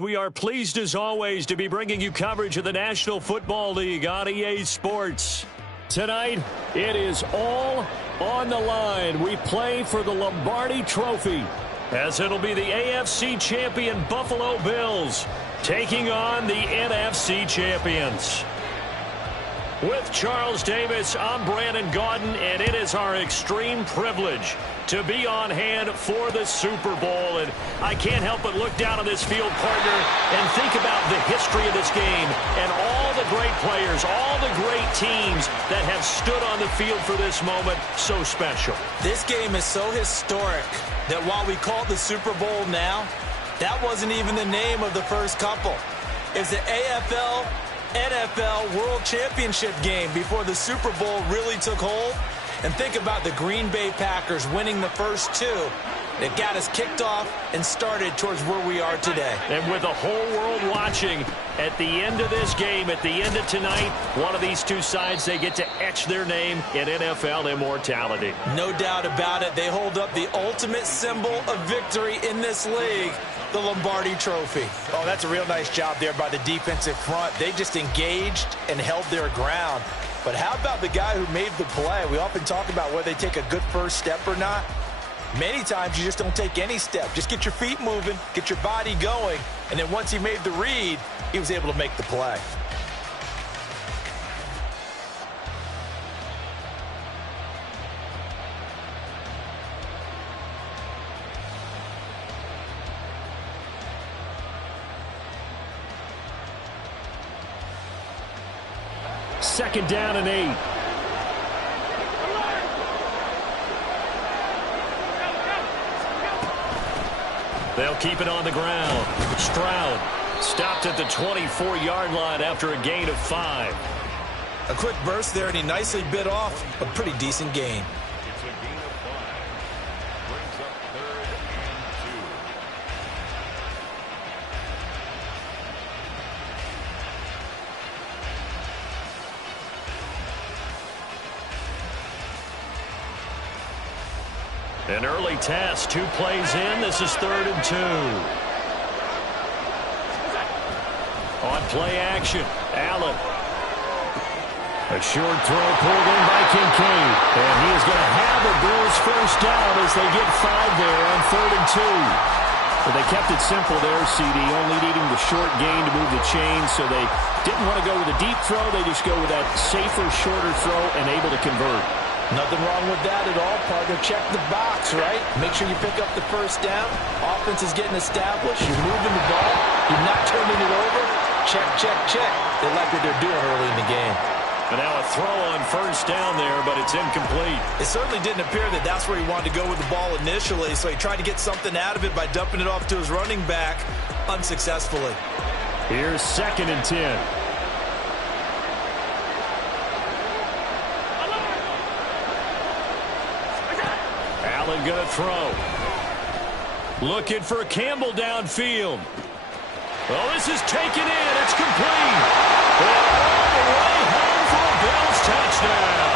We are pleased as always to be bringing you coverage of the National Football League on EA Sports. Tonight, it is all on the line. We play for the Lombardi Trophy, as it'll be the AFC champion Buffalo Bills taking on the NFC champions. With Charles Davis, I'm Brandon Gaudin, and it is our extreme privilege to be on hand for the Super Bowl. And I can't help but look down on this field, partner, and think about the history of this game and all the great players, all the great teams that have stood on the field for this moment. So special. This game is so historic that while we call it the Super Bowl now, that wasn't even the name of the first couple. It's the AFL NFL World Championship game before the Super Bowl really took hold. And think about the Green Bay Packers winning the first two that got us kicked off and started towards where we are today. And with the whole world watching, at the end of this game, at the end of tonight, one of these two sides, they get to etch their name in NFL immortality. No doubt about it. They hold up the ultimate symbol of victory in this league, the Lombardi Trophy. Oh, that's a real nice job there by the defensive front. They just engaged and held their ground. But how about the guy who made the play? We often talk about whether they take a good first step or not. Many times you just don't take any step. Just get your feet moving, get your body going, and then once he made the read, he was able to make the play. Second down and 8. They'll keep it on the ground. Stroud stopped at the 24-yard line after a gain of 5. A quick burst there, and he nicely bit off a pretty decent gain. It's a gain of 5. Brings up 3rd and 2. An early test, 2 plays in. This is 3rd and 2. On play action, Allen. A short throw pulled in by Kincaid. And he is going to have the Bills first down as they get 5 there on 3rd and 2. But they kept it simple there, CD, only needing the short gain to move the chain, so they didn't want to go with a deep throw. They just go with that safer, shorter throw and able to convert. Nothing wrong with that at all, partner. Check the box, right? Make sure you pick up the first down. Offense is getting established. You're moving the ball. You're not turning it over. Check, check, check. They like what they're doing early in the game. And now a throw on first down there, but it's incomplete. It certainly didn't appear that that's where he wanted to go with the ball initially, so he tried to get something out of it by dumping it off to his running back unsuccessfully. Here's 2nd and 10. Allen going to throw. Looking for Campbell downfield. Oh, this is taken in. It's complete. And all the way home for a Bills touchdown.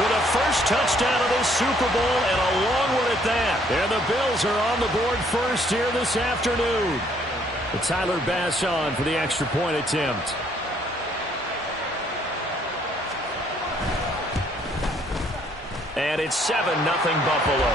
With a first touchdown of this Super Bowl and a long one at that. And the Bills are on the board first here this afternoon. But Tyler Bass on for the extra point attempt. And it's 7-0 Buffalo.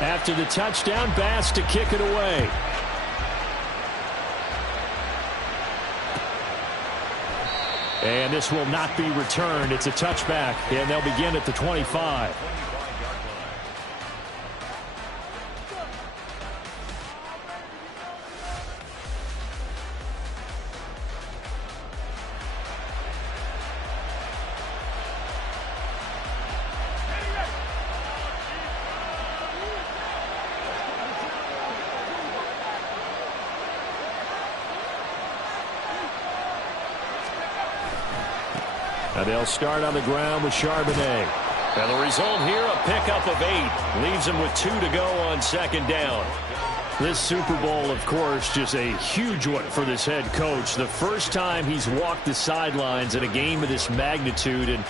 After the touchdown, Bass to kick it away. And this will not be returned. It's a touchback, and they'll begin at the 25. Now they'll start on the ground with Charbonnet. And the result here, a pickup of 8. Leaves him with 2 to go on second down. This Super Bowl, of course, just a huge one for this head coach. The first time he's walked the sidelines in a game of this magnitude. And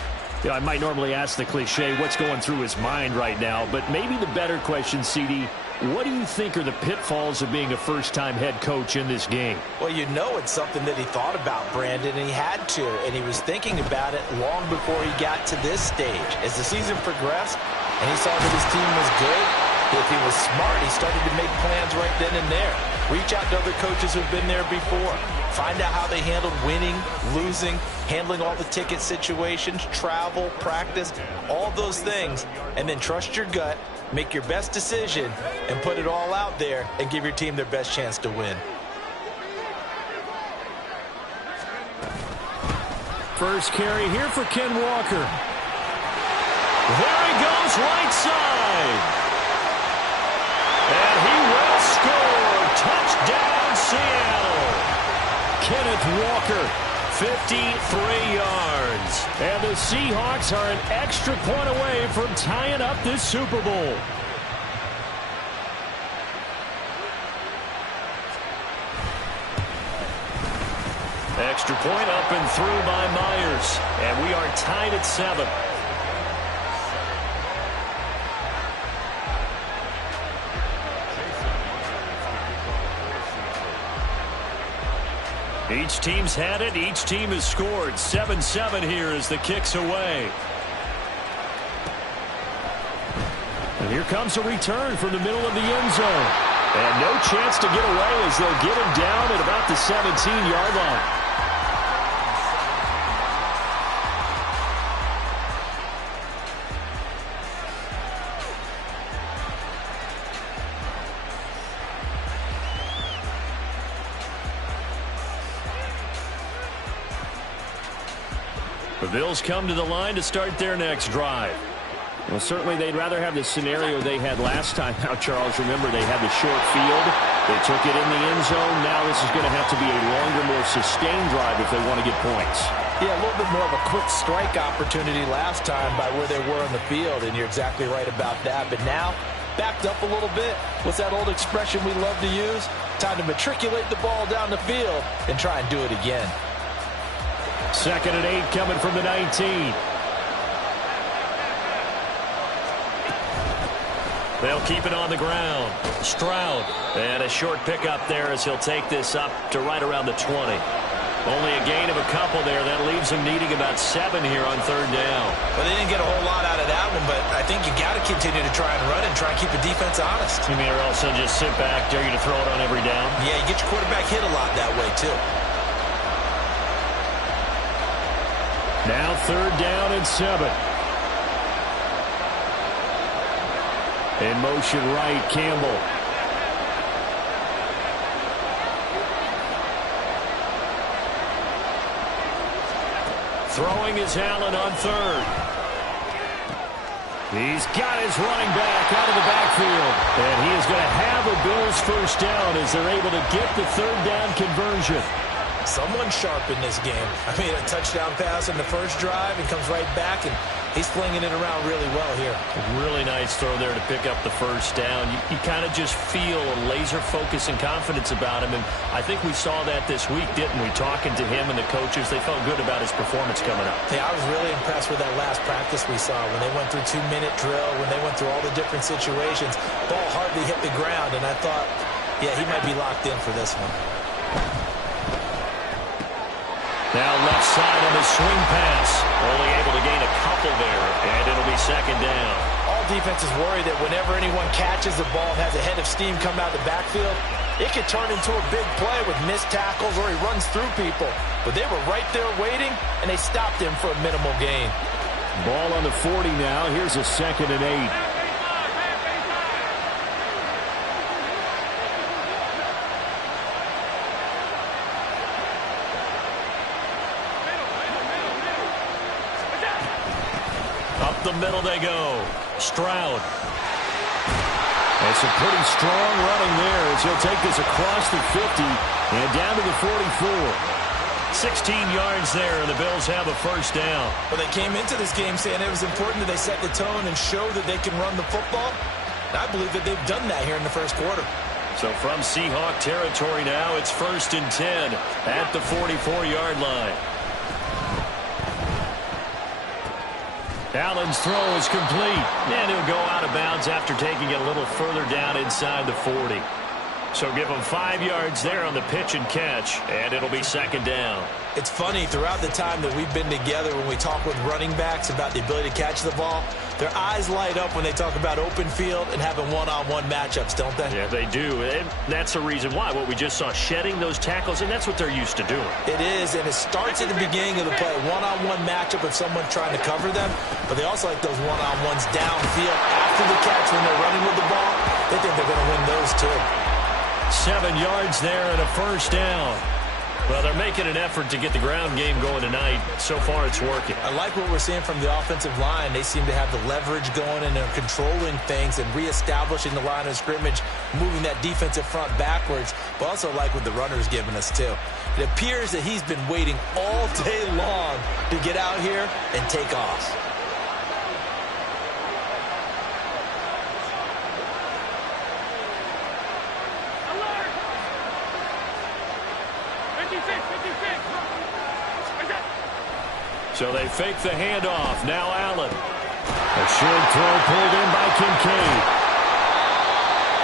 you know, I might normally ask the cliche, what's going through his mind right now? But maybe the better question, CD, what do you think are the pitfalls of being a first-time head coach in this game? Well, you know it's something that he thought about, Brandon, and he had to. And he was thinking about it long before he got to this stage. As the season progressed and he saw that his team was good, if he was smart, he started to make plans right then and there. Reach out to other coaches who've been there before. Find out how they handled winning, losing, handling all the ticket situations, travel, practice, all those things. And then trust your gut, make your best decision, and put it all out there and give your team their best chance to win. First carry here for Ken Walker. There he goes, right side. And he will score. Touchdown, Seattle. Kenneth Walker, 53 yards. And the Seahawks are an extra point away from tying up this Super Bowl. Extra point up and through by Myers. And we are tied at 7. Each team's had it. Each team has scored. 7-7 here as the kick's away. And here comes a return from the middle of the end zone. And no chance to get away as they'll get him down at about the 17-yard line. The Bills come to the line to start their next drive. Well, certainly they'd rather have the scenario they had last time. Now, Charles, remember they had the short field. They took it in the end zone. Now this is going to have to be a longer, more sustained drive if they want to get points. Yeah, a little bit more of a quick strike opportunity last time by where they were on the field, and you're exactly right about that. But now, backed up a little bit. What's that old expression we love to use? Time to matriculate the ball down the field and try and do it again. 2nd and 8 coming from the 19. They'll keep it on the ground. Stroud. And a short pickup there as he'll take this up to right around the 20. Only a gain of a couple there. That leaves him needing about 7 here on 3rd down. Well, they didn't get a whole lot out of that one, but I think you got to continue to try and run and try and keep the defense honest. You mean or else they'll just sit back, dare you to throw it on every down? Yeah, you get your quarterback hit a lot that way, too. Now 3rd down and 7. In motion right, Campbell. Throwing is Allen on 3rd. He's got his running back out of the backfield. And he is going to have a Bills first down as they're able to get the 3rd down conversion. Someone sharp in this game. I mean, a touchdown pass on the first drive and comes right back, and he's flinging it around really well here. Really nice throw there to pick up the first down. You kind of just feel a laser focus and confidence about him, and I think we saw that this week, didn't we? Talking to him and the coaches, they felt good about his performance coming up. Yeah, I was really impressed with that last practice we saw when they went through 2-minute drill, when they went through all the different situations. Ball hardly hit the ground, and I thought, yeah, he might be locked in for this one. Now left side on the swing pass. Only able to gain a couple there, and it'll be 2nd down. All defenses worry that whenever anyone catches the ball and has a head of steam come out the backfield, it could turn into a big play with missed tackles or he runs through people. But they were right there waiting, and they stopped him for a minimal gain. Ball on the 40 now. Here's a 2nd and 8. Up the middle they go. Stroud. And some pretty strong running there as he'll take this across the 50 and down to the 44. 16 yards there, and the Bills have a first down. Well, they came into this game saying it was important that they set the tone and show that they can run the football. And I believe that they've done that here in the first quarter. So from Seahawk territory now, it's 1st and 10 at the 44-yard line. Allen's throw is complete, and he'll go out of bounds after taking it a little further down inside the 40. So give him 5 yards there on the pitch and catch, and it'll be 2nd down. It's funny, throughout the time that we've been together, when we talk with running backs about the ability to catch the ball, their eyes light up when they talk about open field and having one-on-one matchups, don't they? Yeah, they do. And that's the reason why. What we just saw, shedding those tackles, and that's what they're used to doing. It is, and it starts at the beginning of the play. One-on-one matchup if someone's trying to cover them, but they also like those one-on-ones downfield after the catch when they're running with the ball. They think they're going to win those too. 7 yards there and a first down. Well, they're making an effort to get the ground game going tonight. So far, it's working. I like what we're seeing from the offensive line. They seem to have the leverage going, and they're controlling things and reestablishing the line of scrimmage, moving that defensive front backwards, but also like what the runner's giving us, too. It appears that he's been waiting all day long to get out here and take off. So they fake the handoff. Now Allen. A short throw pulled in by Kincaid.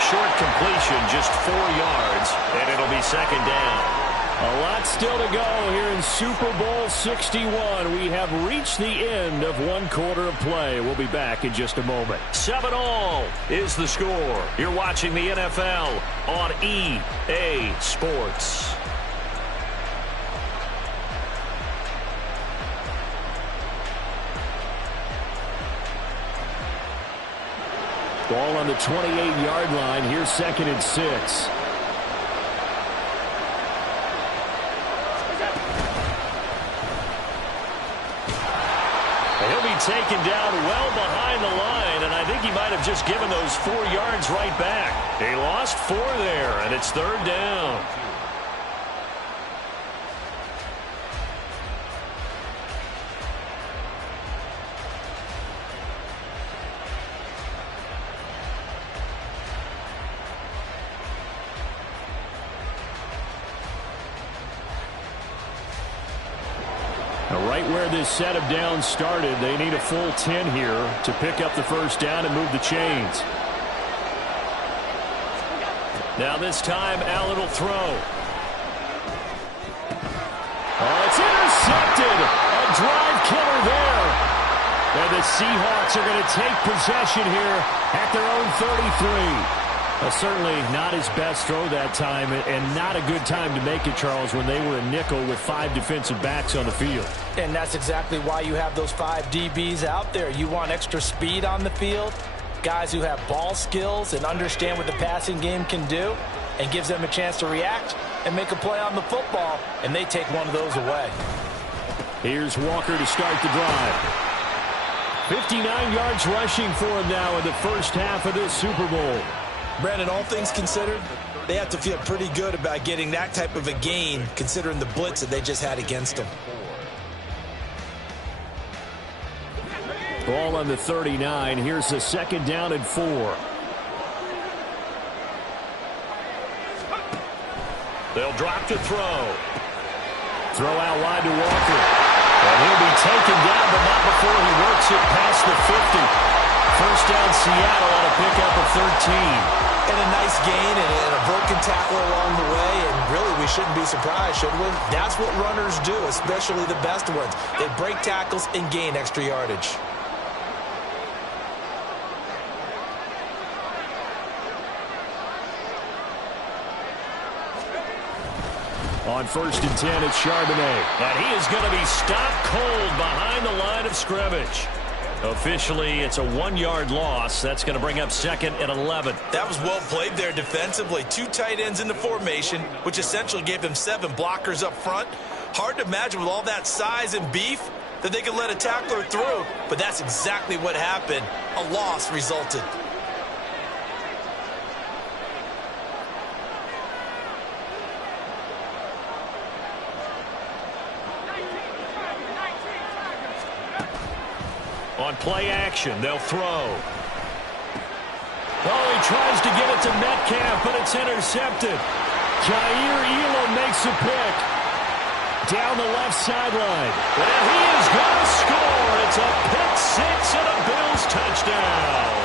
Short completion, just 4 yards, and it'll be 2nd down. A lot still to go here in Super Bowl 61. We have reached the end of 1 quarter of play. We'll be back in just a moment. 7-all is the score. You're watching the NFL on EA Sports. Ball on the 28-yard line. Here's 2nd and 6. He'll be taken down well behind the line, and I think he might have just given those 4 yards right back. He lost 4 there, and it's 3rd down. Right where this set of downs started, they need a full 10 here to pick up the first down and move the chains. Now this time, Allen will throw. Oh, it's intercepted. A drive killer there. And the Seahawks are going to take possession here at their own 33. Certainly not his best throw that time, and not a good time to make it, Charles, when they were a nickel with 5 defensive backs on the field. And that's exactly why you have those 5 DBs out there. You want extra speed on the field, guys who have ball skills and understand what the passing game can do, and gives them a chance to react and make a play on the football, and they take one of those away. Here's Walker to start the drive. 59 yards rushing for him now in the first half of this Super Bowl. Brandon, all things considered, they have to feel pretty good about getting that type of a gain, considering the blitz that they just had against them. Ball on the 39. Here's the 2nd down and 4. They'll drop to throw. Throw out wide to Walker. And he'll be taken down, but not before he works it past the 50. First down, Seattle on a pickup of 13. And a nice gain and a broken tackle along the way, and really we shouldn't be surprised, should we? That's what runners do, especially the best ones. They break tackles and gain extra yardage. On 1st and 10, it's Charbonnet. And he is going to be stopped cold behind the line of scrimmage. Officially, it's a 1-yard loss. That's going to bring up 2nd and 11. That was well played there defensively. 2 tight ends in the formation, which essentially gave them 7 blockers up front. Hard to imagine with all that size and beef that they could let a tackler through, but that's exactly what happened. A loss resulted. On play action, they'll throw. Oh, he tries to get it to Metcalf, but it's intercepted. Jair Elam makes a pick. Down the left sideline. And he is going to score. It's a pick six and a Bills touchdown.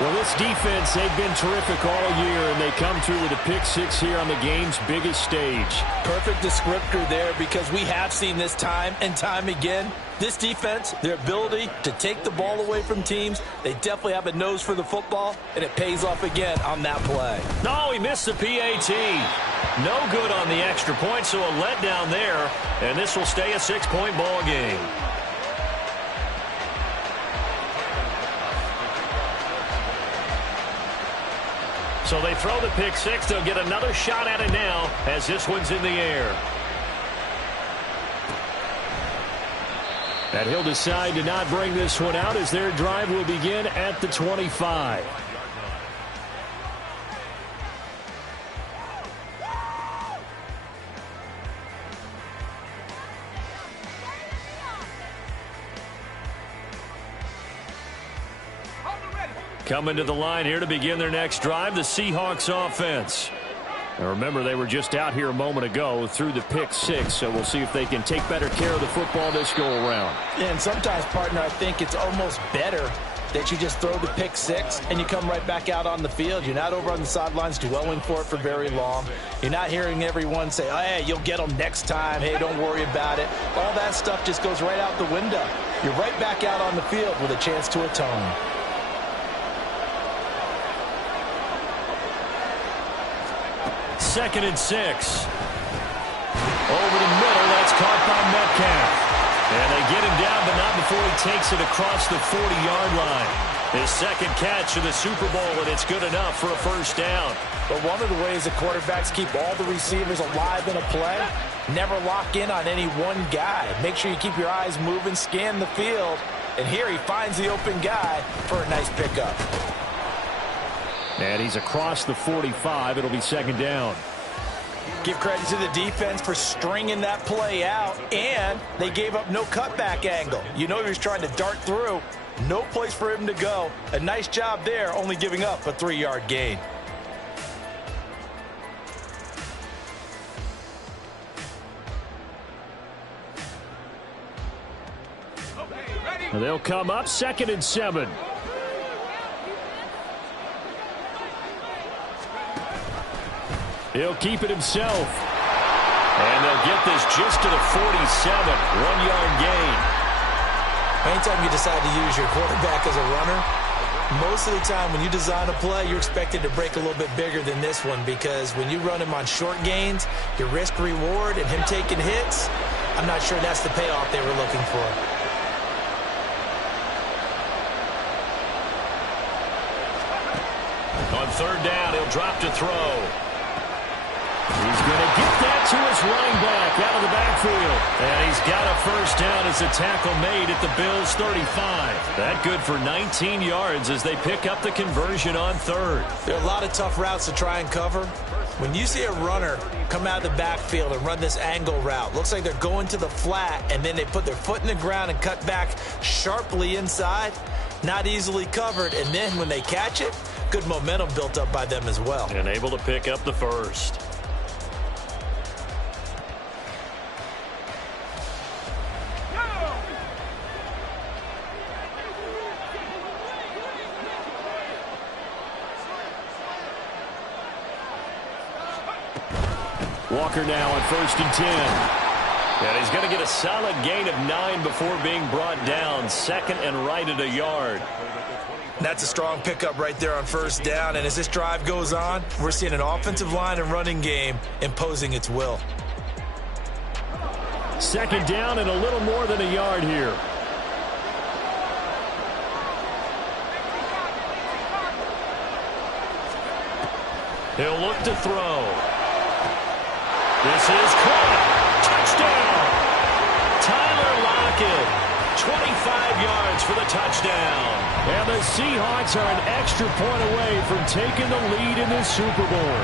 Well, this defense, they've been terrific all year, and they come through with a pick six here on the game's biggest stage. Perfect descriptor there, because we have seen this time and time again. This defense, their ability to take the ball away from teams, they definitely have a nose for the football, and it pays off again on that play. No, he missed the PAT. No good on the extra point, so a letdown there, and this will stay a 6-point ball game. So they throw the pick six. They'll get another shot at it now as this one's in the air. And he'll decide to not bring this one out as their drive will begin at the 25. Coming to the line here to begin their next drive, the Seahawks offense. And remember, they were just out here a moment ago through the pick six, so we'll see if they can take better care of the football this go-around. Yeah, and sometimes, partner, I think it's almost better that you just throw the pick six and you come right back out on the field. You're not over on the sidelines dwelling for it for very long. You're not hearing everyone say, oh, hey, you'll get them next time. Hey, don't worry about it. All that stuff just goes right out the window. You're right back out on the field with a chance to atone. Second and 6. Over the middle, that's caught by Metcalf. And they get him down, but not before he takes it across the 40-yard line. His second catch of the Super Bowl, and it's good enough for a first down. But one of the ways the quarterbacks keep all the receivers alive in a play, never lock in on any one guy. Make sure you keep your eyes moving, scan the field. And here he finds the open guy for a nice pickup. And he's across the 45. It'll be second down. Give credit to the defense for stringing that play out, and they gave up no cutback angle. You know he was trying to dart through. No place for him to go. A nice job there, only giving up a 3-yard gain. They'll come up second and 7. He'll keep it himself. And they'll get this just to the 47. 1-yard gain. Anytime you decide to use your quarterback as a runner, most of the time when you design a play, you're expected to break a little bit bigger than this one, because when you run him on short gains, your risk-reward and him taking hits, I'm not sure that's the payoff they were looking for. On third down, he'll drop to throw. He's going to get that to his running back out of the backfield. And he's got a first down as a tackle made at the Bills' 35. That good for 19 yards as they pick up the conversion on third. There are a lot of tough routes to try and cover. When you see a runner come out of the backfield and run this angle route, looks like they're going to the flat, and then they put their foot in the ground and cut back sharply inside. Not easily covered, and then when they catch it, good momentum built up by them as well. And able to pick up the first. Walker now on first and 10. And he's going to get a solid gain of 9 before being brought down. Second and right at a yard. That's a strong pickup right there on first down. And as this drive goes on, we're seeing an offensive line and running game imposing its will. Second down and a little more than a yard here. He'll look to throw. This is caught. Touchdown. Tyler Lockett. 25 yards for the touchdown. And the Seahawks are an extra point away from taking the lead in this Super Bowl.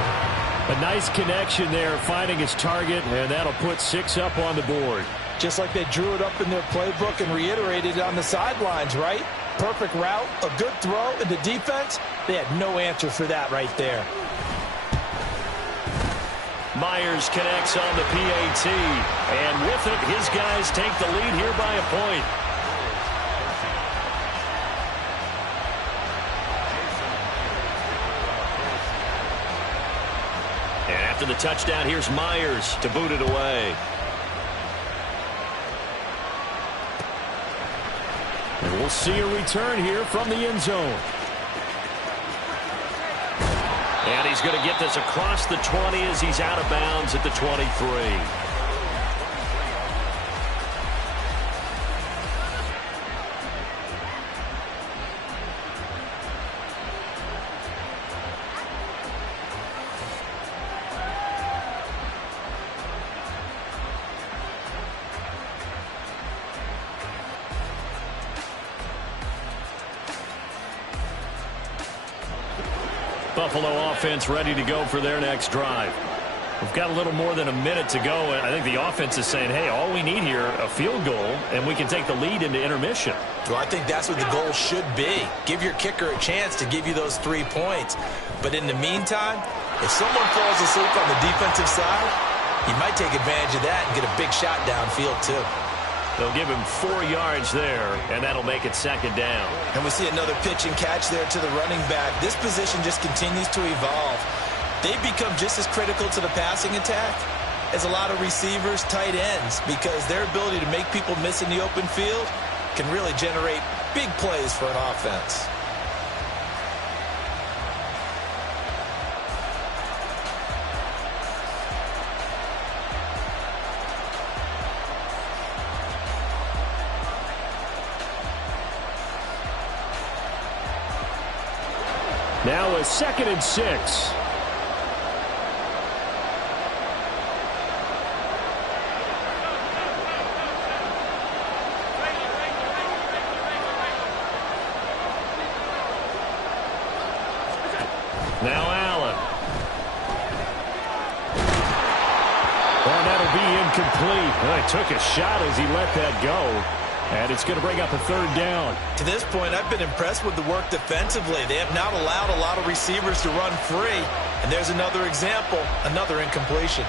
A nice connection there, finding his target, and that'll put 6 up on the board. Just like they drew it up in their playbook and reiterated it on the sidelines, right? Perfect route, a good throw, and the defense, they had no answer for that right there. Myers connects on the PAT, and with it, his guys take the lead here by a point. And after the touchdown, here's Myers to boot it away. And we'll see a return here from the end zone. And he's going to get this across the 20 as he's out of bounds at the 23. Buffalo offense ready to go for their next drive. We've got a little more than a minute to go, and I think the offense is saying, hey, all we need here, a field goal, and we can take the lead into intermission. Well, I think that's what the goal should be. Give your kicker a chance to give you those 3 points. But in the meantime, if someone falls asleep on the defensive side, he might take advantage of that and get a big shot downfield too. They'll give him 4 yards there, and that'll make it second down. And we see another pitch and catch there to the running back. This position just continues to evolve. They've become just as critical to the passing attack as a lot of receivers, tight ends, because their ability to make people miss in the open field can really generate big plays for an offense. Now a 2nd and 6. Now Allen. Oh, that'll be incomplete. Well, he took a shot as he let that go. And it's going to bring up a 3rd down. To this point, I've been impressed with the work defensively. They have not allowed a lot of receivers to run free. And there's another example, another incompletion.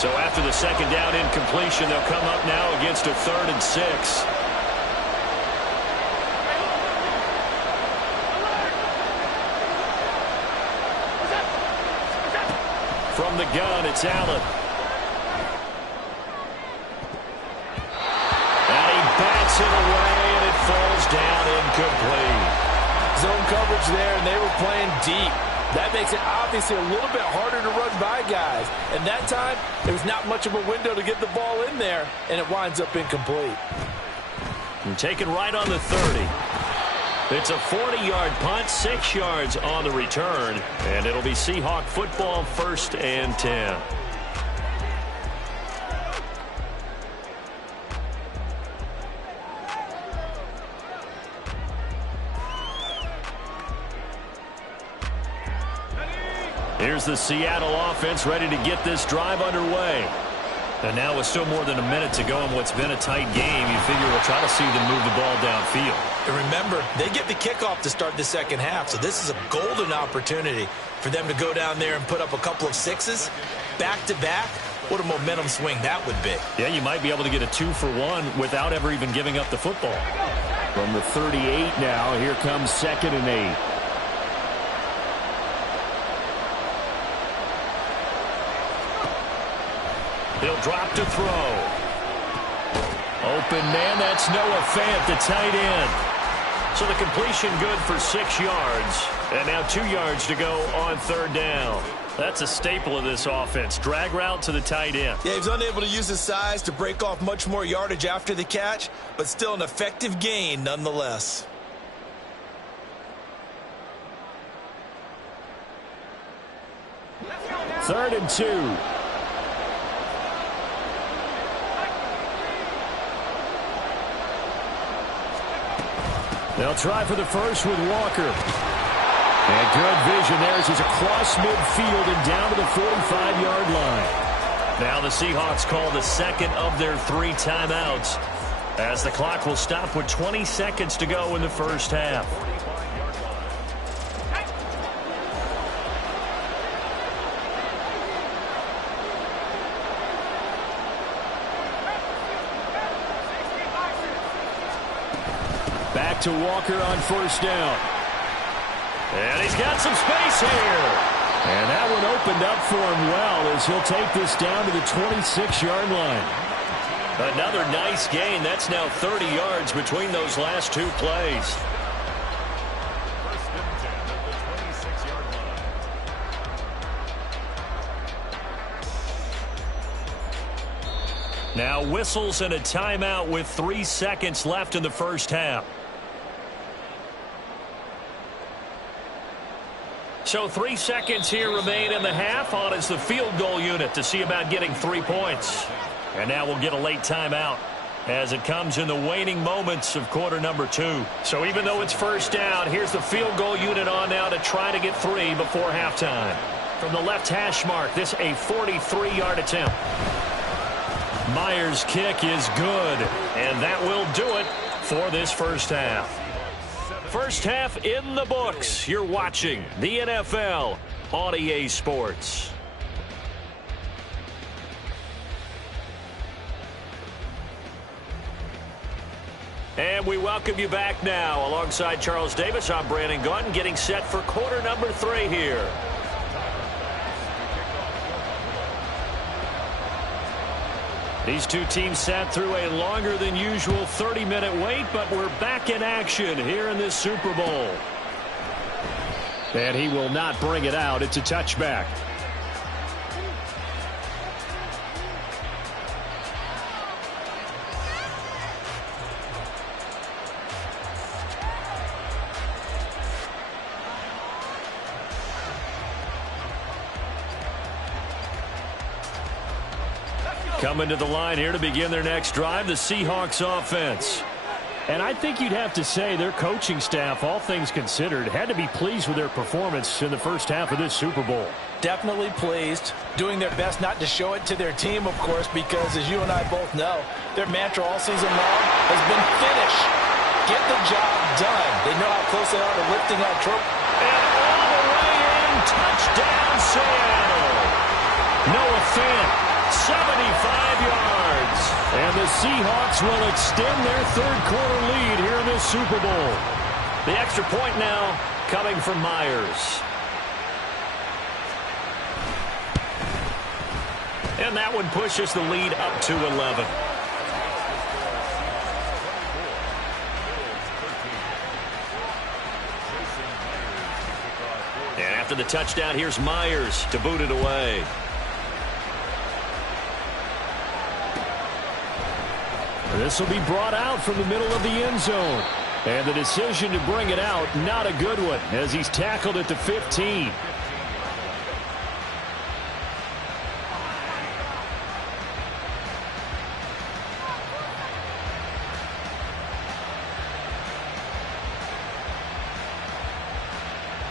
So after the 2nd down incompletion, they'll come up now against a 3rd and 6. From the gun, it's Allen. And he bats it away, and it falls down incomplete. Zone coverage there, and they were playing deep. That makes it obviously a little bit harder to run by guys. And that time, there was not much of a window to get the ball in there, and it winds up incomplete. And taken right on the 30. It's a 40-yard punt, 6 yards on the return, and it'll be Seahawk football, 1st and 10. Here's the Seattle offense ready to get this drive underway. And now with still more than a minute to go in what's been a tight game, you figure we'll try to see them move the ball downfield. And remember, they get the kickoff to start the 2nd half, so this is a golden opportunity for them to go down there and put up a couple of 6s back-to-back. What a momentum swing that would be. Yeah, you might be able to get a 2-for-1 without ever even giving up the football. From the 38 now, here comes 2nd and 8. He'll drop to throw. Open man, that's Noah Fant, the tight end. So the completion good for 6 yards. And now 2 yards to go on 3rd down. That's a staple of this offense. Drag route to the tight end. Yeah, he was unable to use his size to break off much more yardage after the catch, but still an effective gain nonetheless. Third and 2. They'll try for the first with Walker. And good vision there as he's across midfield and down to the 45-yard line. Now the Seahawks call the second of their 3 timeouts, as the clock will stop with 20 seconds to go in the first half. Back to Walker on first down. And he's got some space here. And that one opened up for him well as he'll take this down to the 26-yard line. Another nice gain. That's now 30 yards between those last 2 plays. First and 10 at the 26-yard line. Now whistles and a timeout with 3 seconds left in the first half. So 3 seconds here remain in the half. On is the field goal unit to see about getting 3 points. And now we'll get a late timeout as it comes in the waning moments of quarter number 2. So even though it's first down, here's the field goal unit on now to try to get 3 before halftime. From the left hash mark, this a 43-yard attempt. Myers' kick is good, and that will do it for this first half. First half in the books. You're watching the NFL on EA Sports. And we welcome you back now. Alongside Charles Davis, I'm Brandon Gaudin, getting set for quarter number 3 here. These 2 teams sat through a longer than usual 30-minute wait, but we're back in action here in this Super Bowl. And he will not bring it out. It's a touchback. Coming to the line here to begin their next drive, the Seahawks offense. And I think you'd have to say their coaching staff, all things considered, had to be pleased with their performance in the first half of this Super Bowl. Definitely pleased, doing their best not to show it to their team, of course, because as you and I both know, their mantra all season long has been finish. Get the job done. They know how close they are to lifting that trophy. And all the way in, touchdown Seattle. Noah Fant. 75 yards. And the Seahawks will extend their third-quarter lead here in this Super Bowl. The extra point now coming from Myers. And that one pushes the lead up to 11. And after the touchdown, here's Myers to boot it away. This will be brought out from the middle of the end zone. And the decision to bring it out, not a good one, as he's tackled at the 15.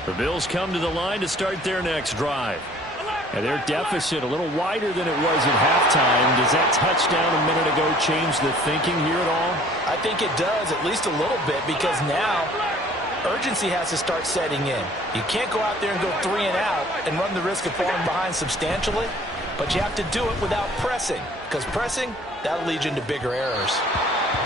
The Bills come to the line to start their next drive. And their deficit a little wider than it was at halftime. Does that touchdown a minute ago change the thinking here at all? I think it does, at least a little bit, because now urgency has to start setting in. You can't go out there and go 3 and out and run the risk of falling behind substantially, but you have to do it without pressing, because pressing, that'll lead you into bigger errors.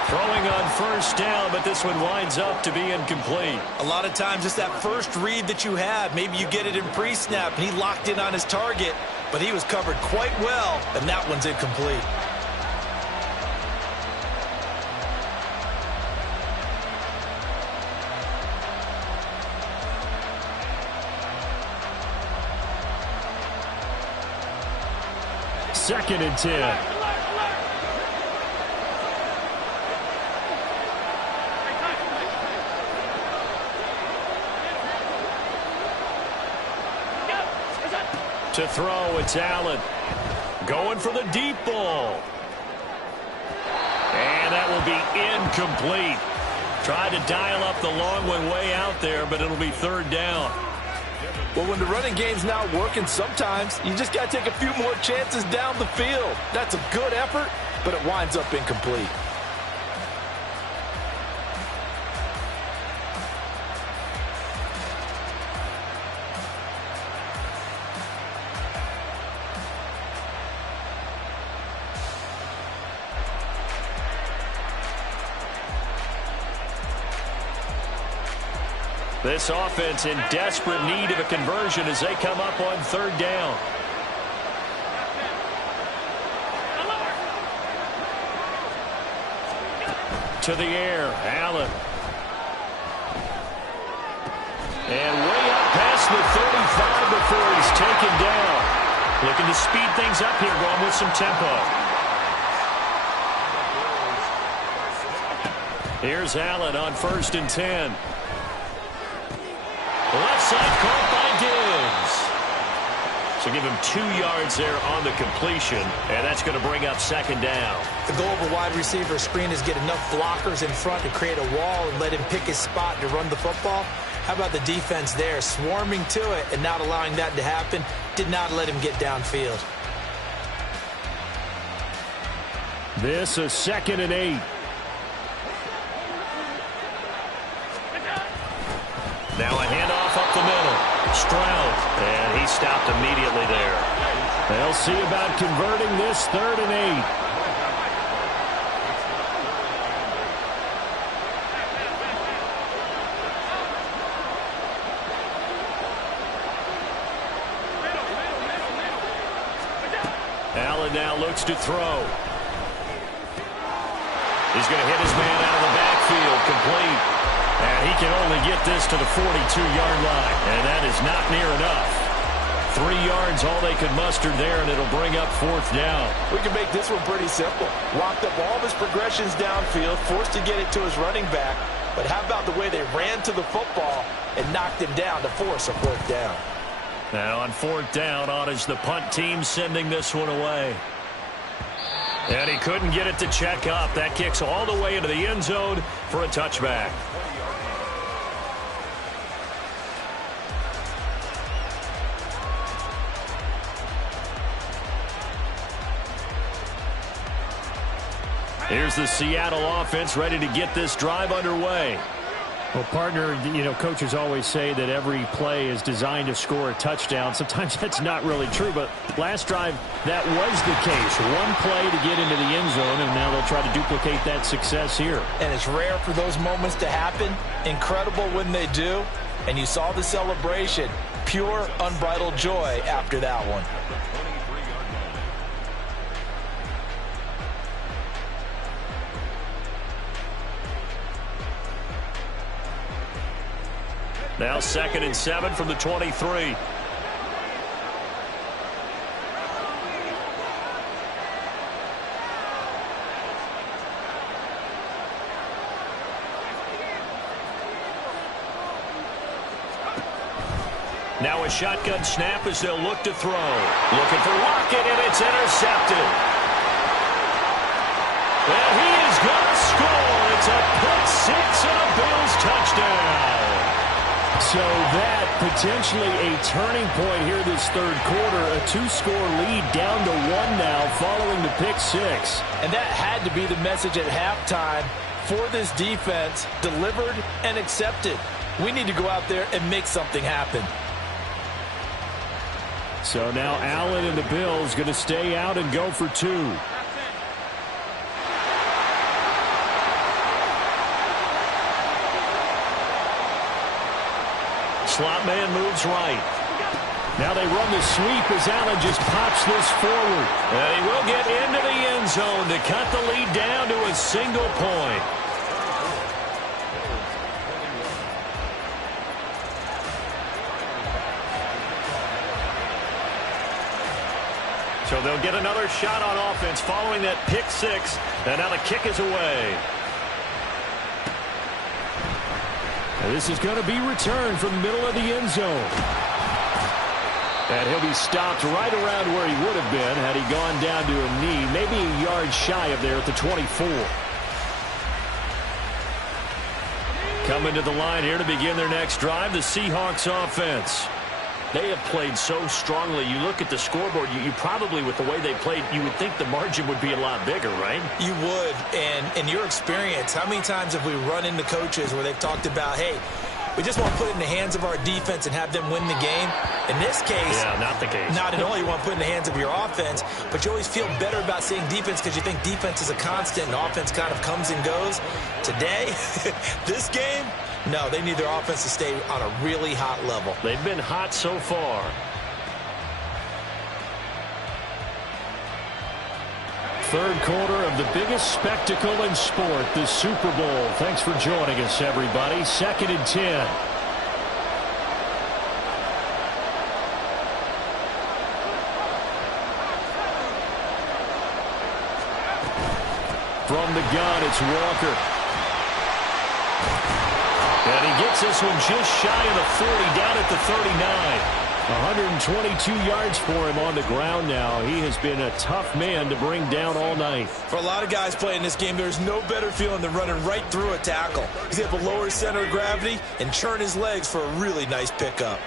Throwing on first down, but this one winds up to be incomplete. A lot of times it's that first read that you have. Maybe you get it in pre-snap, and he locked in on his target, but he was covered quite well, and that one's incomplete. Second and 10. To throw, it's Allen. Going for the deep ball. And that will be incomplete. Tried to dial up the long one way out there, but it'll be third down. Well, when the running game's not working, sometimes you just got to take a few more chances down the field. That's a good effort, but it winds up incomplete. This offense in desperate need of a conversion as they come up on third down. To the air, Allen. And way up past the 35 before he's taken down. Looking to speed things up here, going with some tempo. Here's Allen on 1st and 10. Left side caught by Diggs. So give him 2 yards there on the completion, and that's going to bring up second down. The goal of a wide receiver screen is get enough blockers in front to create a wall and let him pick his spot to run the football. How about the defense there, swarming to it and not allowing that to happen? Did not let him get downfield. This is 2nd and 8. Now a handoff up the middle. Stroud, and he stopped immediately there. They'll see about converting this 3rd and 8. Allen now looks to throw. He's going to hit his man out of the backfield, complete. And he can only get this to the 42-yard line, and that is not near enough. 3 yards, all they could muster there, and it'll bring up 4th down. We can make this one pretty simple. Locked up all of his progressions downfield, forced to get it to his running back. But how about the way they ran to the football and knocked him down to force a 4th down? Now on 4th down, on is the punt team sending this one away. And he couldn't get it to check up. That kicks all the way into the end zone for a touchback. Here's the Seattle offense ready to get this drive underway. Well, partner, coaches always say that every play is designed to score a touchdown. Sometimes that's not really true, but last drive, that was the case. One play to get into the end zone, and now they'll try to duplicate that success here. And it's rare for those moments to happen. Incredible when they do. And you saw the celebration. Pure, unbridled joy after that one. Now 2nd and 7 from the 23. Now a shotgun snap as they'll look to throw. Looking for Lockett, and it's intercepted. And he is going to score. It's a pick six and a Bills touchdown. So that potentially a turning point here this third quarter. A 2-score lead down to 1 now following the pick six. And that had to be the message at halftime for this defense. Delivered and accepted. We need to go out there and make something happen. So now Allen and the Bills going to stay out and go for 2. Slot man moves right. Now they run the sweep as Allen just pops this forward. And he will get into the end zone to cut the lead down to a single point. So they'll get another shot on offense following that pick six. And now the kick is away. And this is going to be returned from the middle of the end zone. And he'll be stopped right around where he would have been had he gone down to a knee, maybe a yard shy of there at the 24. Coming to the line here to begin their next drive, the Seahawks offense. They have played so strongly. You look at the scoreboard, you probably, with the way they played, you would think the margin would be a lot bigger, right? You would. And in your experience, how many times have we run into coaches where they've talked about, hey, we just want to put it in the hands of our defense and have them win the game? In this case, yeah, not the case. Not at all. You want to put it in the hands of your offense, but you always feel better about seeing defense because you think defense is a constant and offense kind of comes and goes. Today, this game, no, they need their offense to stay on a really hot level. They've been hot so far. Third quarter of the biggest spectacle in sport, the Super Bowl. Thanks for joining us, everybody. 2nd and 10. From the gun, it's Walker. And he gets this one just shy of the 40, down at the 39. 122 yards for him on the ground now. He has been a tough man to bring down all night. For a lot of guys playing this game, there's no better feeling than running right through a tackle. He's able to lower his center of gravity and churn his legs for a really nice pickup.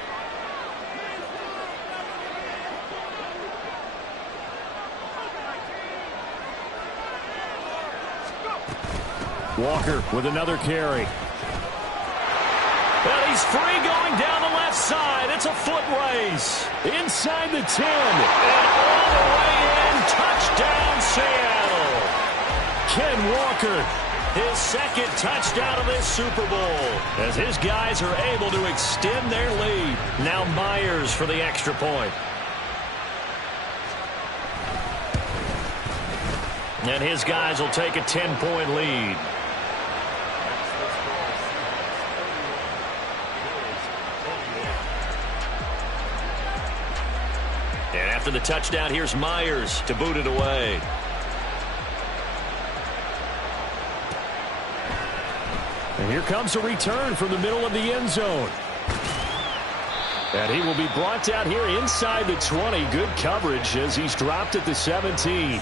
Walker with another carry. And he's free going down the left side. It's a foot race. Inside the 10. And all the way in. Touchdown, Seattle. Ken Walker. His second touchdown of this Super Bowl. As his guys are able to extend their lead. Now Myers for the extra point. And his guys will take a 10-point lead. And after the touchdown, here's Myers to boot it away. And here comes a return from the middle of the end zone. And he will be brought down here inside the 20. Good coverage as he's dropped at the 17.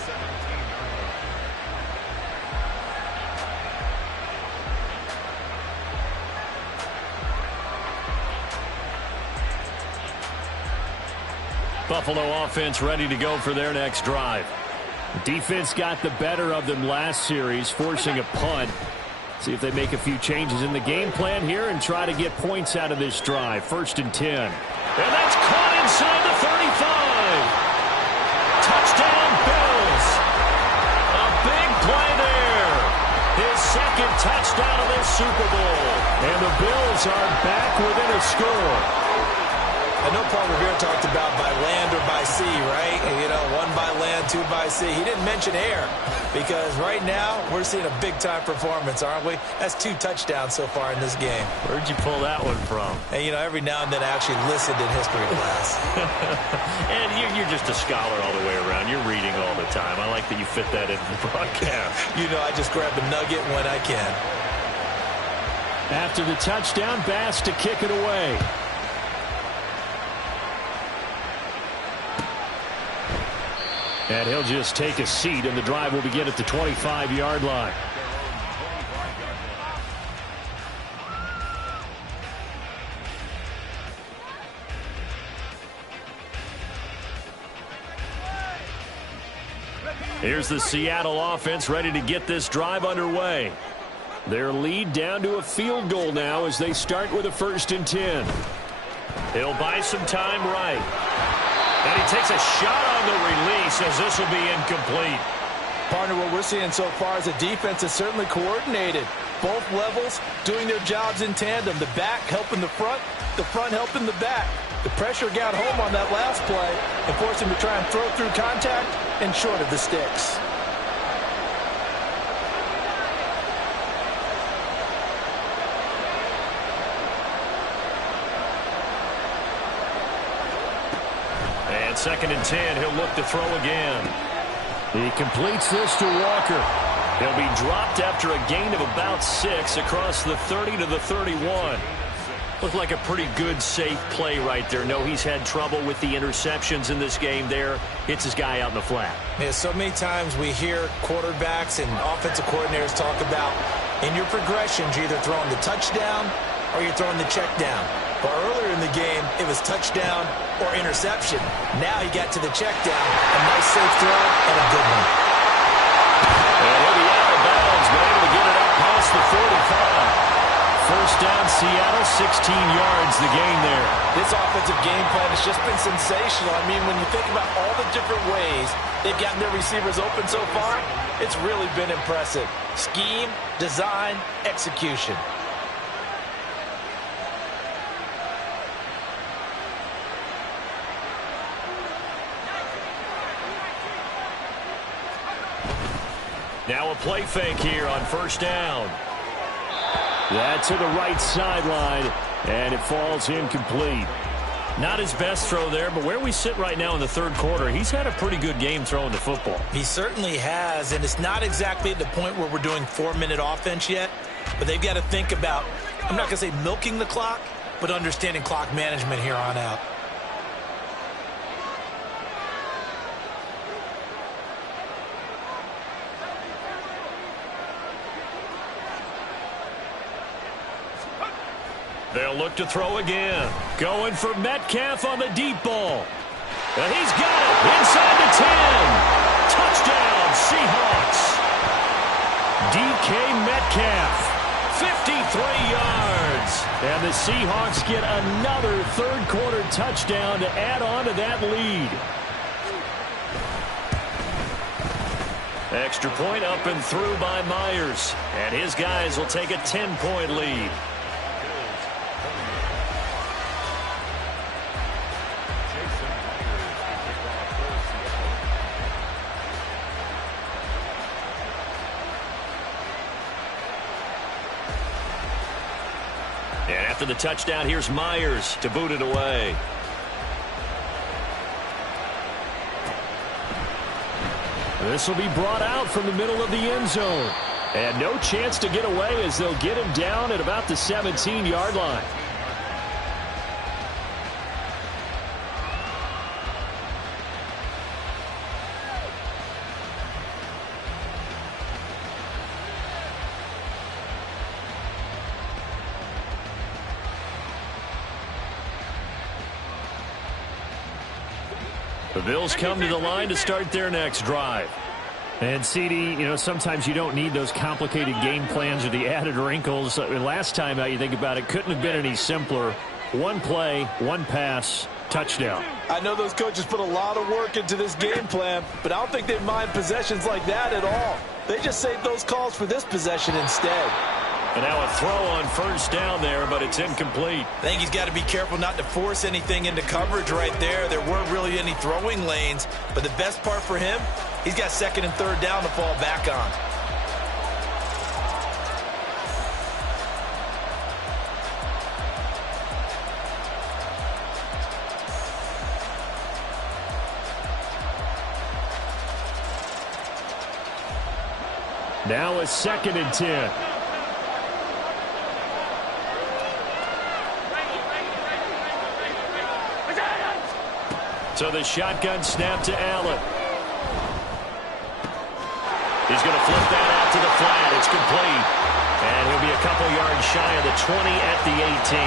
Buffalo offense ready to go for their next drive. Defense got the better of them last series, forcing a punt. See if they make a few changes in the game plan here and try to get points out of this drive. 1st and 10. And that's caught inside the 35. Touchdown, Bills. A big play there. His second touchdown of this Super Bowl. And the Bills are back within a score. I know Paul Revere talked about by land or by sea, right? And, you know, 1 by land, 2 by sea. He didn't mention air because right now we're seeing a big-time performance, aren't we? That's 2 touchdowns so far in this game. Where'd you pull that one from? And, you know, every now and then I actually listened in history class. And you're just a scholar all the way around. You're reading all the time. I like that you fit that into the broadcast. You know, I just grab a nugget when I can. After the touchdown, Bass to kick it away. And he'll just take a seat, and the drive will begin at the 25-yard line. Here's the Seattle offense ready to get this drive underway. Their lead down to a field goal now as they start with a 1st and 10. He'll buy some time right. And he takes a shot on the release as this will be incomplete. Partner, what we're seeing so far is the defense is certainly coordinated. Both levels doing their jobs in tandem. The back helping the front helping the back. The pressure got home on that last play and forced him to try and throw through contact and short of the sticks. And 2nd and 10, he'll look to throw again. He completes this to Walker. He'll be dropped after a gain of about 6 across the 30 to the 31. Looked like a pretty good, safe play right there. No, he's had trouble with the interceptions in this game there. Hits his guy out in the flat. Yeah, so many times we hear quarterbacks and offensive coordinators talk about In your progressions, you're either throwing the touchdown or you're throwing the check down. But earlier in the game, it was touchdown or interception. Now he got to the check down. A nice safe throw and a good one. And he'll be out of bounds, but able to get it up past the 45. First down, Seattle, 16 yards the gain there. This offensive game plan has just been sensational. I mean, when you think about all the different ways they've gotten their receivers open so far, it's really been impressive. Scheme, design, execution. Now a play fake here on first down. That to the right sideline, and it falls incomplete. Not his best throw there, but where we sit right now in the third quarter, he's had a pretty good game throwing the football. He certainly has, and it's not exactly at the point where we're doing 4-minute offense yet, but they've got to think about, I'm not going to say milking the clock, but understanding clock management here on out. They'll look to throw again. Going for Metcalf on the deep ball. And he's got it inside the 10. Touchdown, Seahawks. DK Metcalf, 53 yards. And the Seahawks get another third quarter touchdown to add on to that lead. Extra point up and through by Myers. And his guys will take a 10-point lead. And after the touchdown, here's Myers to boot it away. This will be brought out from the middle of the end zone. And no chance to get away as they'll get him down at about the 17-yard line. The Bills come to the line to start their next drive. And, CD, sometimes you don't need those complicated game plans or the added wrinkles. Last time out, you think about it, couldn't have been any simpler. One play, one pass, touchdown. I know those coaches put a lot of work into this game plan, but I don't think they mind possessions like that at all. They just saved those calls for this possession instead. And now a throw on first down there, but it's incomplete. I think he's got to be careful not to force anything into coverage right there. There weren't really any throwing lanes, but the best part for him, he's got second and third down to fall back on. Now a second and 10. So the shotgun snap to Allen. He's going to flip that out to the flat. It's complete. And he'll be a couple yards shy of the 20 at the 18.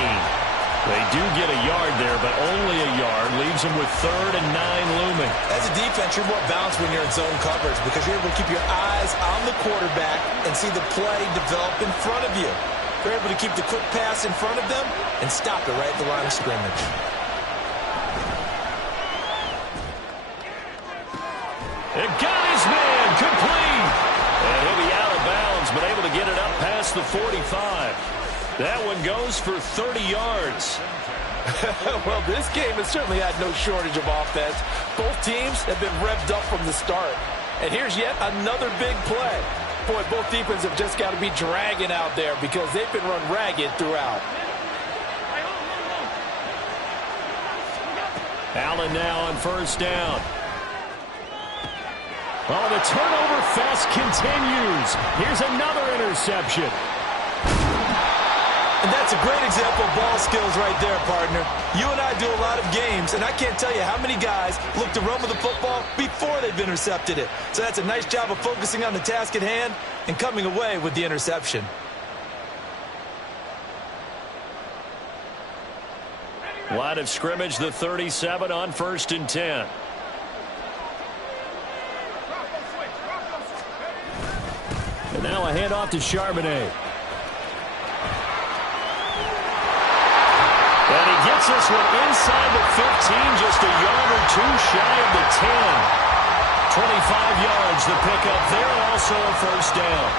They do get a yard there, but only a yard. Leaves them with 3rd and 9 looming. As a defense, you're more balanced when you're in zone coverage because you're able to keep your eyes on the quarterback and see the play develop in front of you. You're able to keep the quick pass in front of them and stop it right at the line of scrimmage. And got his man complete. And he'll be out of bounds, but able to get it up past the 45. That one goes for 30 yards. Well, this game has certainly had no shortage of offense. Both teams have been revved up from the start. And here's yet another big play. Boy, both defenses have just got to be dragging out there because they've been run ragged throughout. Allen now on first down. Oh, the turnover fest continues. Here's another interception. And that's That's a great example of ball skills right there, partner. You and I do a lot of games, and I can't tell you how many guys look to run with the football before they've intercepted it. So that's a nice job of focusing on the task at hand and coming away with the interception. Line of scrimmage, the 37 on 1st and 10. And now a handoff to Charbonnet. And he gets this one inside the 15, just a yard or two shy of the 10. 25 yards, the pickup there, also a first down.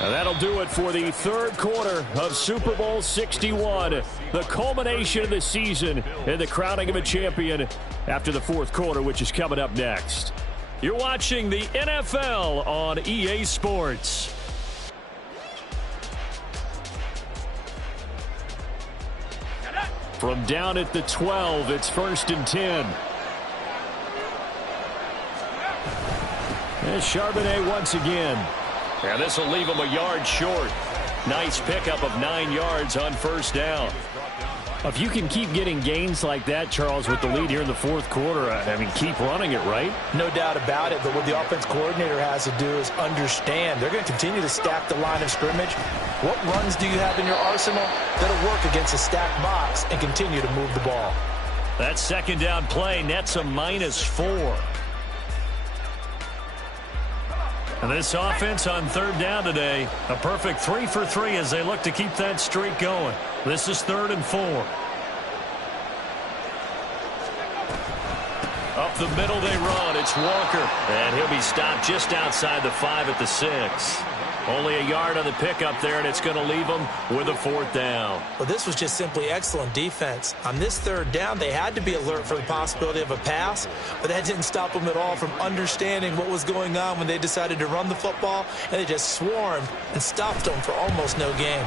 And that'll do it for the third quarter of Super Bowl 61, the culmination of the season and the crowning of a champion after the fourth quarter, which is coming up next. You're watching the NFL on EA Sports. From down at the 12, it's 1st and 10. And Charbonnet once again. And this will leave him a yard short. Nice pickup of 9 yards on first down. If you can keep getting gains like that, Charles, with the lead here in the fourth quarter, I mean, keep running it, right? No doubt about it, but what the offense coordinator has to do is understand. They're going to continue to stack the line of scrimmage. What runs do you have in your arsenal that'll work against a stacked box and continue to move the ball? That second down play nets a -4. And this offense on third down today, a perfect 3 for 3 as they look to keep that streak going. This is 3rd and 4. Up the middle they run. It's Walker. And he'll be stopped just outside the 5 at the 6. Only a yard on the pickup there, and it's going to leave them with a 4th down. Well, this was just simply excellent defense. On this third down, they had to be alert for the possibility of a pass, but that didn't stop them at all from understanding what was going on when they decided to run the football, and they just swarmed and stopped them for almost no gain.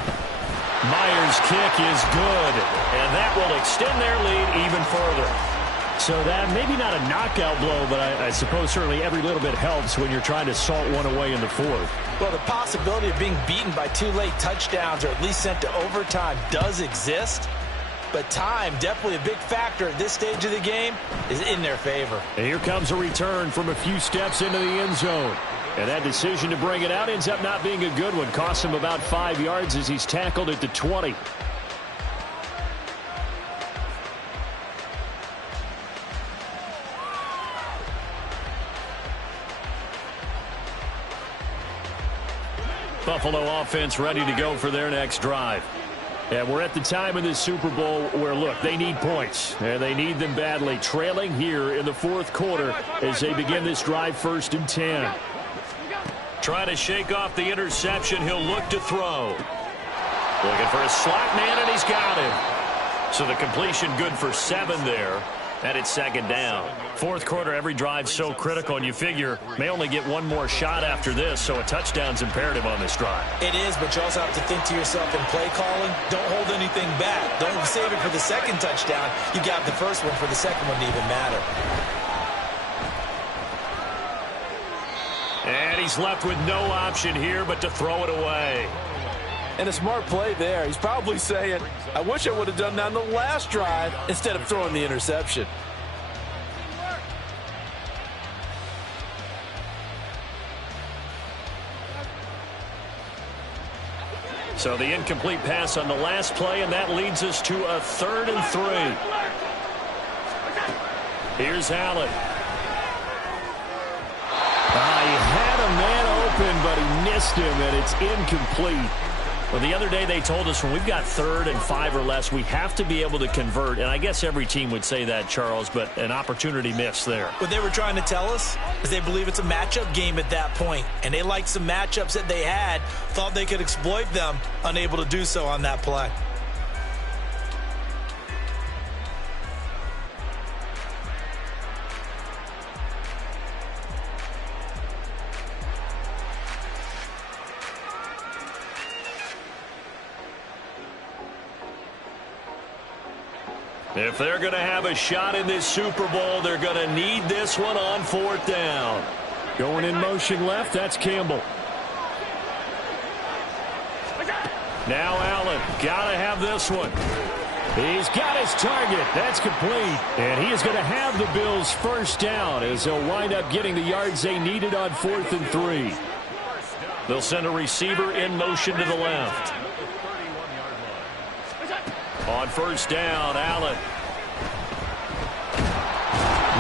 Myers' kick is good, and that will extend their lead even further. So that maybe not a knockout blow, but I suppose certainly every little bit helps when you're trying to salt one away in the fourth. Well, the possibility of being beaten by 2 late touchdowns or at least sent to overtime does exist, but time, definitely a big factor at this stage of the game, is in their favor. And here comes a return from a few steps into the end zone. And that decision to bring it out ends up not being a good one. Costs him about 5 yards as he's tackled at the 20. Buffalo offense ready to go for their next drive. And we're at the time of this Super Bowl where, look, they need points. And they need them badly. Trailing here in the fourth quarter as they begin this drive 1st and 10. Trying to shake off the interception. He'll look to throw. Looking for a slot man, and he's got him. So the completion good for 7 there. And it's 2nd down. Fourth quarter, every drive so critical, and you figure may only get one more shot after this, so a touchdown's imperative on this drive. It is, but you also have to think to yourself in play calling, don't hold anything back. Don't save it for the second touchdown. You got the first one for the second one to even matter. And he's left with no option here but to throw it away. And a smart play there. He's probably saying, I wish I would have done that on the last drive instead of throwing the interception. So the incomplete pass on the last play, and that leads us to a 3rd and 3. Here's Allen. He had a man open, but he missed him, and it's incomplete. Well, the other day they told us when we've got 3rd and 5 or less, we have to be able to convert. And I guess every team would say that, Charles, but an opportunity missed there. What they were trying to tell us is they believe it's a matchup game at that point. And they liked some matchups that they had, thought they could exploit them, unable to do so on that play. If they're going to have a shot in this Super Bowl, they're going to need this one on 4th down. Going in motion left, that's Campbell. Now Allen, got to have this one. He's got his target. That's complete. And he is going to have the Bills' first down as they'll wind up getting the yards they needed on 4th and 3. They'll send a receiver in motion to the left. On 1st down, Allen.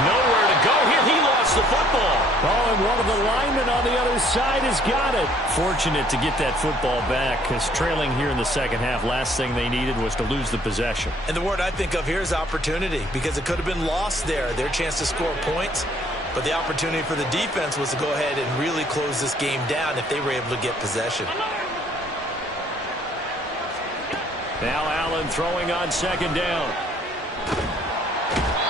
Nowhere to go here. He lost the football. Oh, and one of the linemen on the other side has got it. Fortunate to get that football back because trailing here in the second half, last thing they needed was to lose the possession. And the word I think of here is opportunity because it could have been lost there. Their chance to score points. But the opportunity for the defense was to go ahead and really close this game down if they were able to get possession. Now Allen throwing on 2nd down.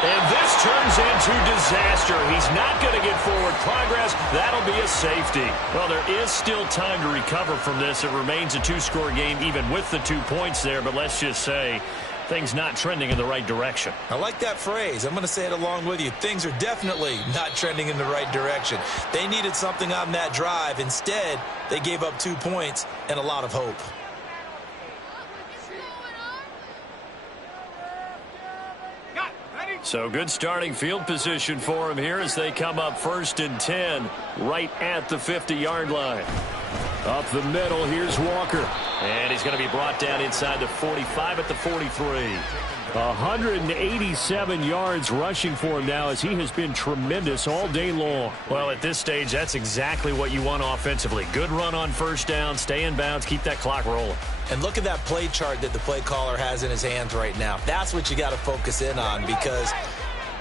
And this turns into disaster. He's not going to get forward progress. That'll be a safety. Well, there is still time to recover from this. It remains a 2-score game even with the 2 points there. But let's just say things not trending in the right direction. I like that phrase. I'm going to say it along with you. Things are definitely not trending in the right direction. They needed something on that drive. Instead, they gave up 2 points and a lot of hope. So good starting field position for him here as they come up 1st and 10 right at the 50-yard line. Up the middle, here's Walker. And he's going to be brought down inside the 45 at the 43. 187 yards rushing for him now as he has been tremendous all day long. Well, at this stage, that's exactly what you want offensively. Good run on 1st down, stay in bounds, keep that clock rolling. And look at that play chart that the play caller has in his hands right now. That's what you got to focus in on because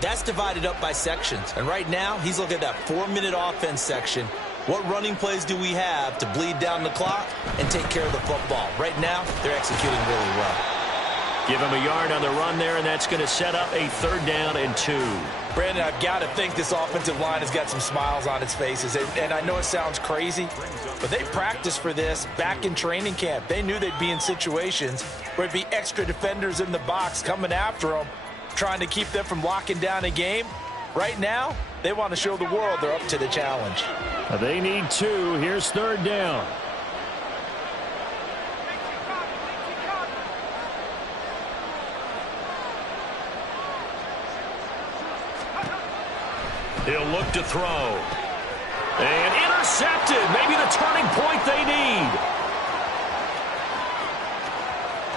that's divided up by sections. And right now, he's looking at that 4-minute offense section. What running plays do we have to bleed down the clock and take care of the football? Right now, they're executing really well. Give him a yard on the run there, and that's going to set up a 3rd down and 2. Brandon, I've got to think this offensive line has got some smiles on its faces. And I know it sounds crazy, but they practiced for this back in training camp. They knew they'd be in situations where it'd be extra defenders in the box coming after them, trying to keep them from locking down a game. Right now, they want to show the world they're up to the challenge. They need 2. Here's 3rd down. He'll look to throw. And intercepted. Maybe the turning point they need.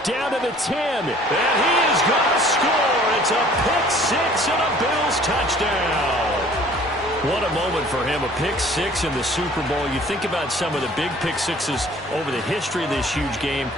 Down to the 10. And he is going to score. It's a pick-6 and a Bills touchdown. What a moment for him. A pick-6 in the Super Bowl. You think about some of the big pick-6s over the history of this huge game.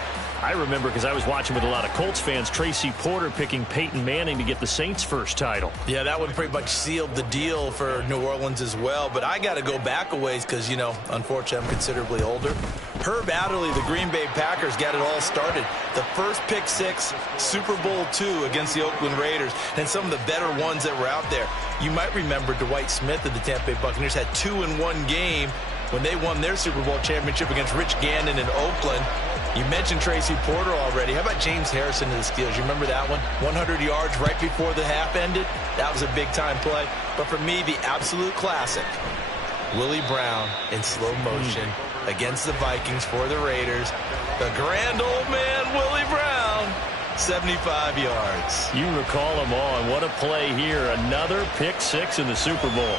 I remember because I was watching with a lot of Colts fans, Tracy Porter picking Peyton Manning to get the Saints' first title. Yeah, that one pretty much sealed the deal for New Orleans as well. But I got to go back a ways because, you know, unfortunately, I'm considerably older. Herb Adderley, the Green Bay Packers, got it all started. The first pick-6, Super Bowl II against the Oakland Raiders, and some of the better ones that were out there. You might remember Dwight Smith of the Tampa Bay Buccaneers had 2 in one game when they won their Super Bowl championship against Rich Gannon in Oakland. You mentioned Tracy Porter already. How about James Harrison of the Steelers? You remember that one? 100 yards right before the half ended. That was a big-time play. But for me, the absolute classic, Willie Brown in slow motion against the Vikings for the Raiders. The grand old man, Willie Brown, 75 yards. You recall them all, and what a play here. Another pick-6 in the Super Bowl.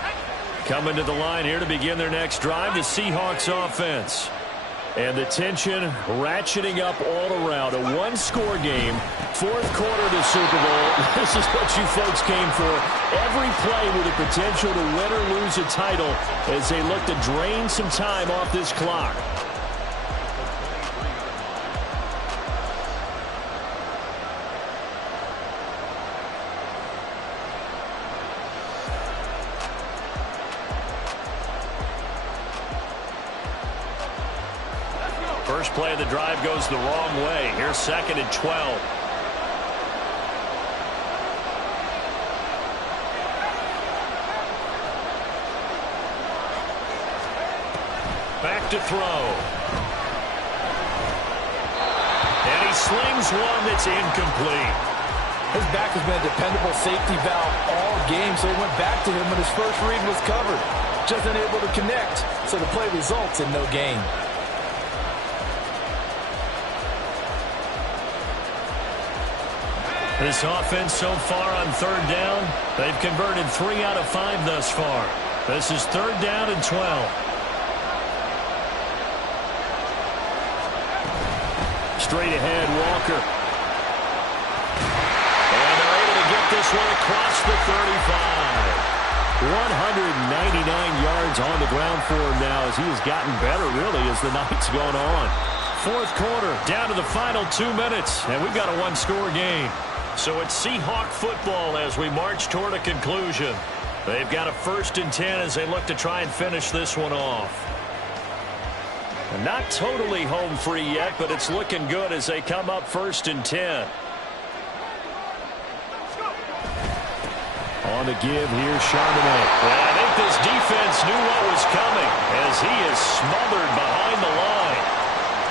Hey, Coming to the line here to begin their next drive, the Seahawks offense. And the tension ratcheting up all around. A one-score game, fourth quarter of the Super Bowl. This is what you folks came for. Every play with the potential to win or lose a title as they look to drain some time off this clock. First play of the drive goes the wrong way. Here's 2nd and 12. to throw. And he slings one that's incomplete. His back has been a dependable safety valve all game, so he went back to him when his first read was covered. Just unable to connect, so the play results in no gain. This offense so far on third down, they've converted 3 out of 5 thus far. This is third down and 12. Straight ahead, Walker. And they're able to get this one across the 35. 199 yards on the ground for him now as he has gotten better, really, as the night's gone on. Fourth quarter, down to the final 2 minutes, and we've got a one-score game. So it's Seahawk football as we march toward a conclusion. They've got a 1st and 10 as they look to try and finish this one off. And not totally home free yet, but it's looking good as they come up 1st and 10. On the give, here's Charbonnet. Well, I think this defense knew what was coming as he is smothered behind the line.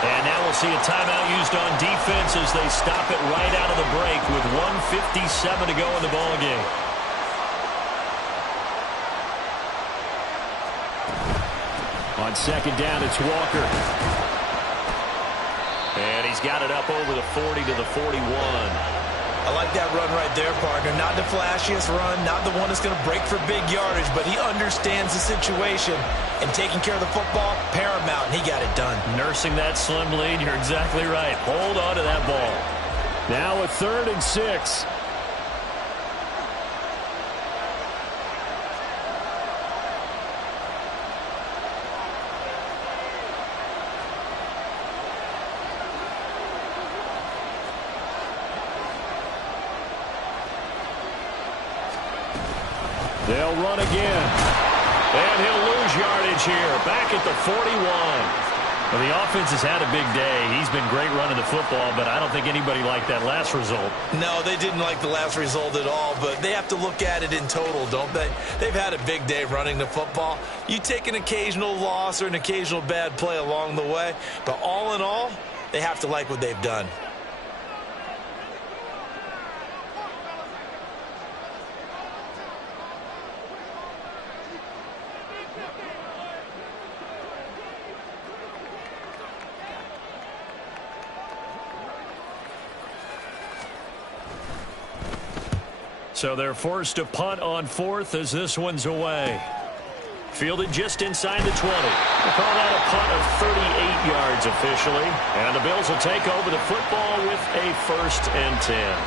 And now we'll see a timeout used on defense as they stop it right out of the break with 1:57 to go in the ballgame. On second down, it's Walker. And he's got it up over the 40 to the 41. I like that run right there, partner. Not the flashiest run, not the one that's going to break for big yardage, but he understands the situation, and taking care of the football, paramount, and he got it done. Nursing that slim lead, you're exactly right. Hold on to that ball. Now a 3rd and 6. They'll run again. And he'll lose yardage here. Back at the 41. Well, the offense has had a big day. He's been great running the football, but I don't think anybody liked that last result. No, they didn't like the last result at all, but they have to look at it in total, don't they? They've had a big day running the football. You take an occasional loss or an occasional bad play along the way, but all in all, they have to like what they've done. So they're forced to punt on 4th as this one's away. Fielded just inside the 20. We'll call that a punt of 38 yards officially. And the Bills will take over the football with a 1st and 10.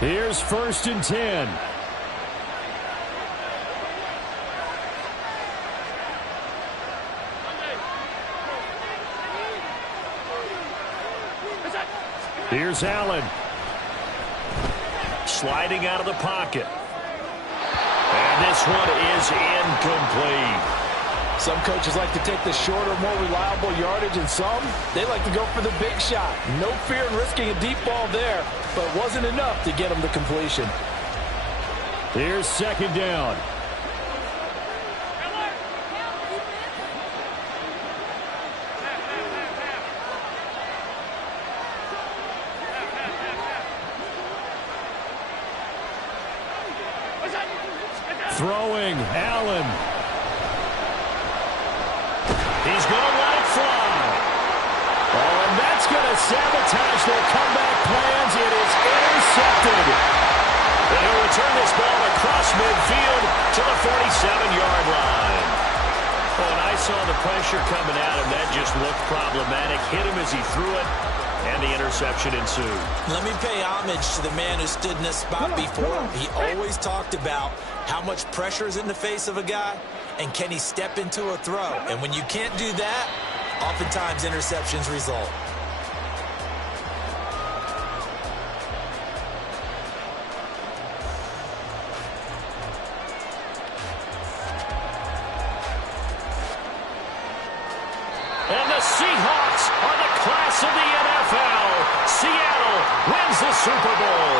Here's 1st and 10. Here's Allen. Sliding out of the pocket. And this one is incomplete. Some coaches like to take the shorter, more reliable yardage, and some, they like to go for the big shot. No fear in risking a deep ball there, but it wasn't enough to get them to completion. Here's 2nd down. Throwing, Allen. He's going to let it fly. Oh, and that's going to sabotage their comeback plans. It is intercepted. And he'll return this ball across midfield to the 47-yard line. Oh, and I saw the pressure coming at him. That just looked problematic. Hit him as he threw it, and the interception ensued. Let me pay homage to the man who stood in this spot before. He always talked about how much pressure is in the face of a guy, and can he step into a throw? And when you can't do that, oftentimes interceptions result. The Seahawks are the class of the NFL. Seattle wins the Super Bowl.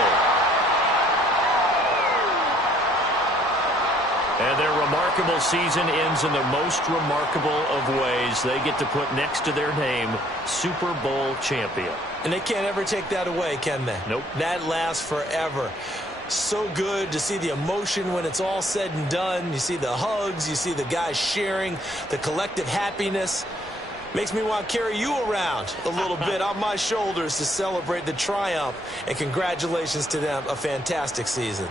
And their remarkable season ends in the most remarkable of ways. They get to put next to their name, Super Bowl champion. And they can't ever take that away, can they? Nope. That lasts forever. So good to see the emotion when it's all said and done. You see the hugs. You see the guys sharing, the collective happiness. Makes me want to carry you around a little bit on my shoulders to celebrate the triumph. And congratulations to them. A fantastic season.